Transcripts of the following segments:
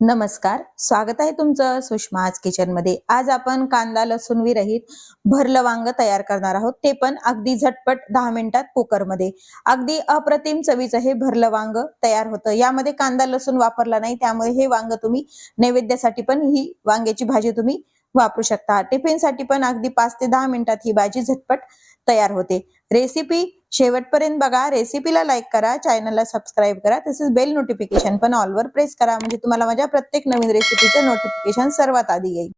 नमस्कार, स्वागत आहे तुमचं सुषमाज किचन मध्ये। आज आपण कांदा लसूण विरहित भरलं वांग तयार करणार आहोत, ते पण अगदी झटपट 10 मिनिटात कुकर मध्ये। अगदी अप्रतिम चवीचं हे भरलं वांग तयार होतं। यामध्ये कांदा लसूण वापरला नाही, त्यामुळे हे वांग तुम्ही नैवेद्यासाठी पण ही वांग्याची भाजी तुम्ही वापरू शकता। टिफिन साठी पण अगदी 5 ते 10 मिनिटात ही भाजी झटपट तयार होते। रेसिपी शेवटपर्यंत बघा। रेसिपीला लाईक करा, चॅनलला सबस्क्राईब करा, तसेच बेल नोटिफिकेशन पण ऑल वर प्रेस करा, म्हणजे तुम्हाला माझ्या प्रत्येक नवीन रेसिपीचं नोटिफिकेशन सर्वात आधी येईल।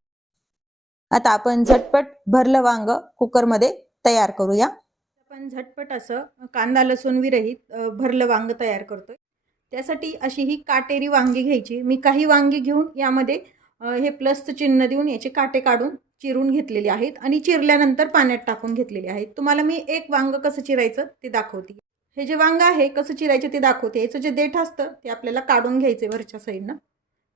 आता आपण झटपट भरलं वांग कुकर मध्ये तयार करूया। आपण झटपट असं कांदा लसूण विरहित भरलं वांग तयार करतोय। त्यासाठी अशी ही काटेरी वांगी घ्यायची। मी काही वांगी घेऊन यामध्ये हे प्लसचं चिन्ह देऊन याचे काटे काढून चिरून घेतलेले आहेत आणि चिरल्यानंतर पाण्यात टाकून घेतलेले आहेत। तुम्हाला मी एक वांग कसं चिरायचं ते दाखवते। हे जे वांग आहे कसं चिरायचे ते दाखवते। याचं जे देठ असतं ते आपल्याला काढून घ्यायचे वरच्या साईडनं।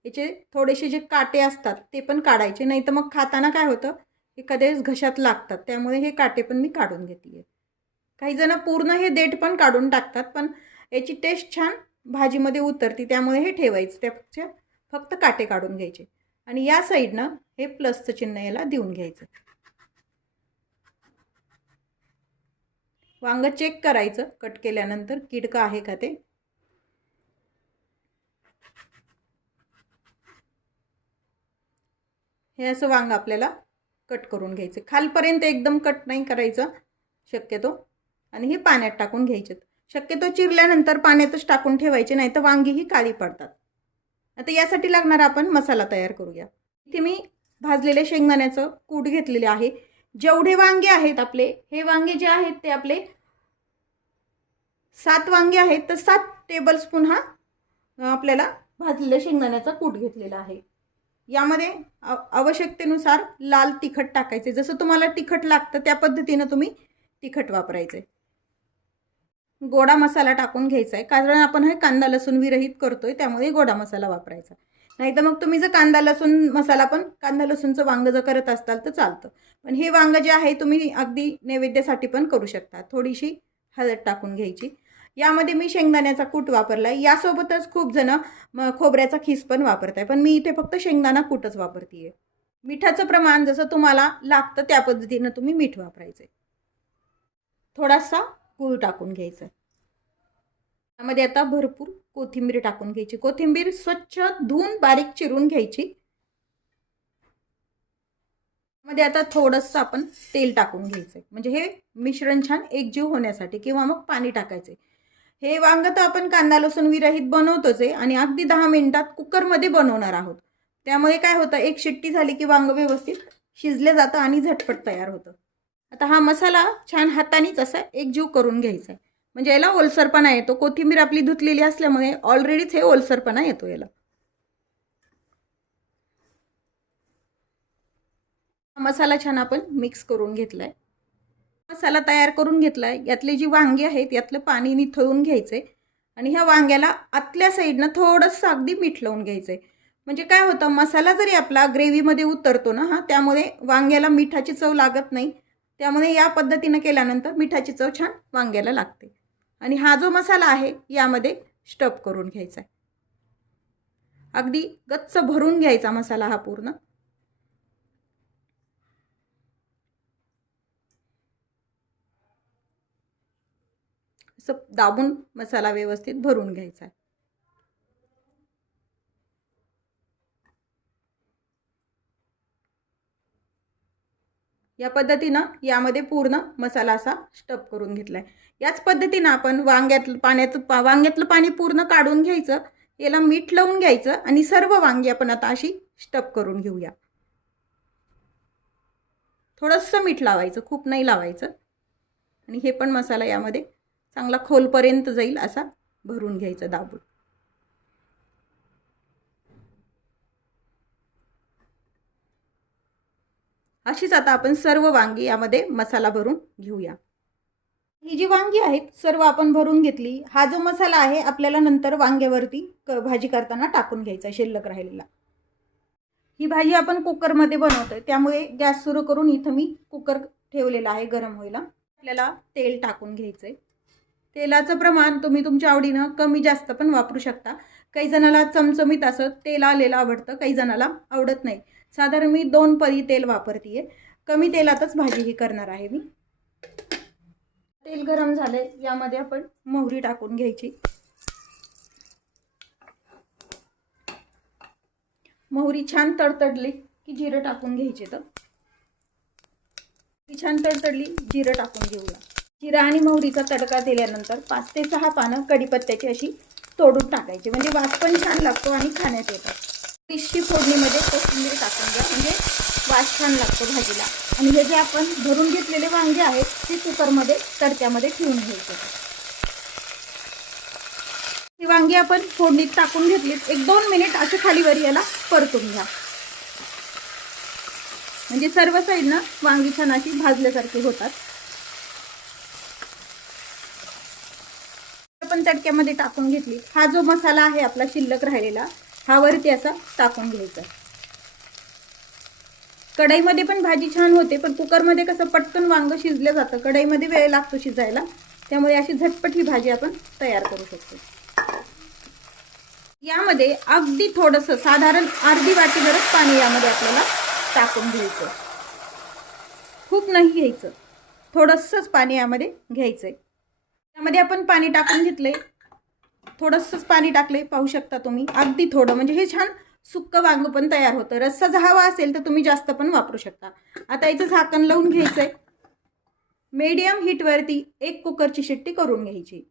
याचे थोडेसे जे काटे असतात ते पण काढायचे, नाही तर मग खाताना काय होतं एखाद्यावेळेस घशात लागतात, त्यामुळे हे काटे पण मी काढून घेतले। काही जण पूर्ण हे देठ पण काढून टाकतात, पण याची टेस्ट छान भाजीमध्ये उतरते, त्यामुळे हे ठेवायचं, त्यापेक्षा फक्त काटे काढून घ्यायचे। आणि या साईडनं हे प्लसचं चिन्ह याला देऊन घ्यायचं। वांग चेक करायचं कट केल्यानंतर किडका आहे का ते। हे असं वांग आपल्याला कट करून घ्यायचं। खालपर्यंत एकदम कट नाही करायचं शक्यतो, आणि हे पाण्यात टाकून घ्यायचे। शक्यतो चिरल्यानंतर पाण्यातच टाकून ठेवायचे, नाही तर वांगी ही काळी पडतात। आता यासाठी लागणार आपण मसाला तयार करूया। इथे मी भाजलेले शेंगदाण्याचं कूट घेतलेले आहे। जेवढे वांगे आहेत आपले, हे वांगे जे आहेत ते आपले 7 वांगे आहेत, तर 7 टेबलस्पून हा आपल्याला भाजलेल्या शेंगदाण्याचा कूट घेतलेला आहे। यामध्ये आवश्यकतेनुसार लाल तिखट टाकायचे। जसं तुम्हाला तिखट लागतं त्या पद्धतीने तुम्ही तिखट वापरायचे। गोडा मसाला टाकून घ्यायचा आहे, कारण आपण हे कांदा लसूण विरहित करतोय, त्यामुळे गोडा मसाला वापरायचा। नाही तर मग तुम्ही जर कांदा लसूण मसाला पण कांदा लसूणचं वांग जर करत असताल तर चालतं, पण हे वांग जे आहे तुम्ही अगदी नैवेद्यासाठी पण करू शकता। थोडीशी हळद टाकून घ्यायची। यामध्ये मी शेंगदाण्याचा कूट वापरलाय। यासोबतच खूप जण खोबऱ्याचा खीस पण वापरताय, पण मी इथे फक्त शेंगदाणा कूटच वापरतेय। मिठाचं प्रमाण जसं तुम्हाला लागतं त्या पद्धतीने तुम्ही मीठ वापरायचे। थोडासा गूळ टाकून घ्यायचा। यामध्ये आता भरपूर कोथिंबीर टाकून घ्यायची। कोथिंबीर स्वच्छ धुवून बारीक चिरून घ्यायची। मध्ये आता थोडंसं आपण तेल टाकून घ्यायचं, म्हणजे हे मिश्रण छान एकजीव होण्यासाठी, किंवा मग पाणी टाकायचे। हे वांग तर आपण कांदा लसूण विरहित बनवतोच आहे, आणि अगदी 10 मिनिटात कुकरमध्ये बनवणार आहोत, त्यामुळे काय होतं एक शिट्टी झाली की वांग व्यवस्थित शिजले जातं आणि झटपट तयार होतं। आता हा मसाला छान हातानेच असा एकजीव करून घ्यायचा, म्हणजे याला ओलसरपणा येतो। कोथिंबीर आपली धुतलेली असल्यामुळे ऑलरेडीच हे ओलसरपणा येतो याला। मसाला छान आपण मिक्स करून घेतलाय। मसाला तयार करून घेतलाय। यातली जी वांगी आहेत यातलं पाणी निथळून घ्यायचंय, आणि ह्या वांग्याला आतल्या साईडनं थोडंसं अगदी मीठ लावून घ्यायचंय। म्हणजे काय होतं मसाला जरी आपला ग्रेव्हीमध्ये उतरतो ना, त्यामुळे वांग्याला मिठाची चव लागत नाही, त्यामुळे या पद्धतीने केल्यानंतर मिठाची चव छान वांग्याला लागते। आणि हा जो मसाला आहे यामध्ये स्टफ करून घ्यायचा आहे। अगदी गच्च भरून घ्यायचा मसाला हा पूर्ण। असं दाबून मसाला व्यवस्थित भरून घ्यायचा आहे। या पद्धतीने यामध्ये पूर्ण मसाला असा स्टफ करून घेतलाय। याच पद्धतीने आपण वांग्यातलं पाणी पूर्ण काढून घ्यायचं, याला मीठ लावून घ्यायचं, आणि सर्व वांगी आपण आता अशी स्टफ करून घेऊया। थोडंसं मीठ लावायचं, खूप नाही लावायचं, आणि हे पण मसाला यामध्ये चांगला खोलपर्यंत जाईल असा भरून घ्यायचं दाबून। अशीच आता आपण सर्व वांगी यामध्ये मसाला भरून घेऊया। ही जी वांगी आहेत सर्व आपण भरून घेतली। हा जो मसाला आहे आपल्याला नंतर वांग्यावरती भाजी करताना टाकून घ्यायचा शिल्लक राहिलेला। ही भाजी आपण कुकरमध्ये बनवतोय, त्यामुळे गॅस सुरू करून इथं मी कुकर ठेवलेला आहे गरम व्हायला। आपल्याला तेल टाकून घ्यायचंय। तेलाचं प्रमाण तुम्ही तुमच्या आवडीनं कमी जास्त पण वापरू शकता. काही जणाला चमचमीत असं तेल आलेलं आवडतं, काही जणाला आवडत नाही. साधारण मी 2 पळी तेल वापरते. कमी तेलातच भाजी ही करणार आहे मी. तेल गरम झाले, यामध्ये आपण मोहरी टाकून घ्यायची. मोहरी छान तडतडली की जिरं टाकून घ्यायचे. तर ती छान तडतडली, जिरं टाकून घेऊया. जिरा आणि मोहरीचा तडका दिल्यानंतर 5 ते 6 पानं कढीपत्त्याची अशी तोडून टाकायची, म्हणजे वास पण छान लागतो आणि खाण्यात येतात. तिशी फोडणीमध्ये कोथिंबीर टाकून घ्या, म्हणजे वास छान लागतो भाजीला. आणि हे जे आपण भरून घेतलेले वांगे आहेत ते कुकरमध्ये तडक्यामध्ये ठेवून घ्यायचे. ही वांगी आपण फोडणीत टाकून घेतलीत. 1-2 मिनिट असे खालीवर याला परतून घ्या, म्हणजे सर्व साईडनं वांगी छान अशी भाजल्यासारखी होतात. आपण तडक्यामध्ये टाकून घेतली. हा जो मसाला आहे आपला शिल्लक राहिलेला, हा वरती असा टाकून घ्यायचा. कढईमध्ये पण भाजी छान होते, पण कुकरमध्ये कसं पटकन वांग शिजलं जातं, कढईमध्ये वेळ लागतो शिजायला, त्यामुळे अशी झटपट ही भाजी आपण तयार करू शकतो. यामध्ये अगदी थोडंसं, साधारण अर्धी वाटीभरच पाणी यामध्ये आपल्याला टाकून घ्यायचं. खूप नाही घ्यायचं, थोडंसंच पाणी यामध्ये घ्यायचंय. यामध्ये आपण पाणी टाकून घेतलंय, थोडंसंच पाणी टाकलंय, पाहू शकता तुम्ही, अगदी थोडं, म्हणजे हे छान सुक्क वांग पण तयार होतं. रस्सा जर हवा असेल तर तुम्ही जास्त पण वापरू शकता. आता याचं झाकण लावून घ्यायचंय. मीडियम हीटवरती 1 कुकरची शिट्टी करून घ्यायची.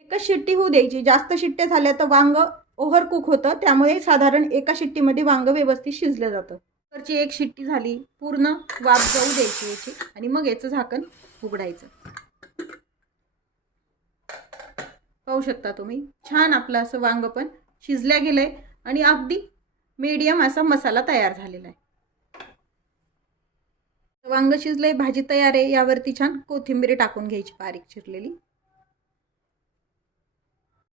एकच शिट्टी होऊ द्यायची. जास्त शिट्ट्या झाल्या तर वांग ओव्हर कुक होतं, त्यामुळे साधारण एका शिट्टीमध्ये वांग व्यवस्थित शिजलं जातं. कुकरची 1 शिट्टी झाली, पूर्ण वाफ जाऊ द्यायची याची, आणि मग याचं झाकण उघडायचं. पाहू शकता तुम्ही, छान आपलं असं वांग पण शिजल्या गेलंय आणि अगदी मीडियम असा मसाला तयार झालेला आहे. वांग शिजलंय, भाजी तयार आहे. यावरती छान कोथिंबीर टाकून घ्यायची बारीक चिरलेली.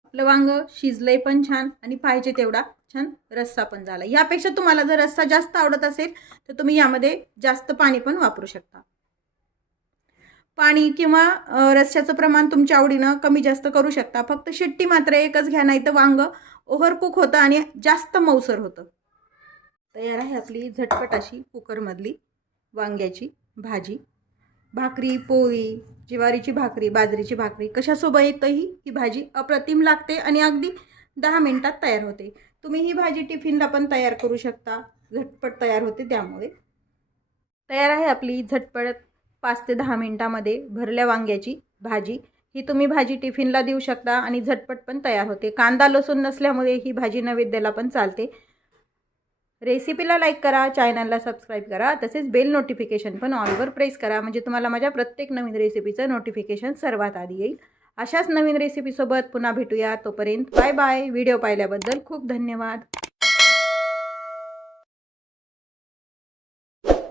आपलं वांग शिजलंय पण छान, आणि पाहिजे तेवढा छान रस्सा पण झाला. यापेक्षा तुम्हाला जर रस्सा जास्त आवडत असेल तर तुम्ही यामध्ये जास्त पाणी पण वापरू शकता. पाणी किंवा रस्स्याचं प्रमाण तुमच्या आवडीनं कमी जास्त करू शकता. फक्त शिट्टी मात्र एकच घ्या, नाही तर वांग ओव्हर कुक होतं आणि जास्त मऊसर होतं. तयार आहे आपली झटपट अशी कुकरमधली वांग्याची भाजी. भाकरी, पोळी, ज्वारीची भाकरी, बाजरीची भाकरी कशासोबतही ही भाजी अप्रतिम लागते आणि अगदी 10 मिनिटात तयार होते. तुम्ही ही भाजी टिफिनला पण तयार करू शकता, झटपट तयार होते. त्यामुळे तयार आहे आपली झटपट 5 ते 10 मिनिटामध्ये भरल्या वांग्याची भाजी. ही तुम्ही भाजी टिफिनला देऊ शकता आणि झटपट पण तयार होते. कांदा लसूण नसल्यामुळे ही भाजी नैवेद्याला पण चालते. रेसिपीला लाईक करा, चॅनलला सबस्क्राईब करा, तसेच बेल नोटिफिकेशन पण ऑलवर प्रेस करा, म्हणजे तुम्हाला माझ्या प्रत्येक नवीन रेसिपीचं नोटिफिकेशन सर्वात आधी येईल. अशाच नवीन रेसिपीसोबत पुन्हा भेटूया. तोपर्यंत बाय बाय. व्हिडिओ पाहिल्याबद्दल खूप धन्यवाद.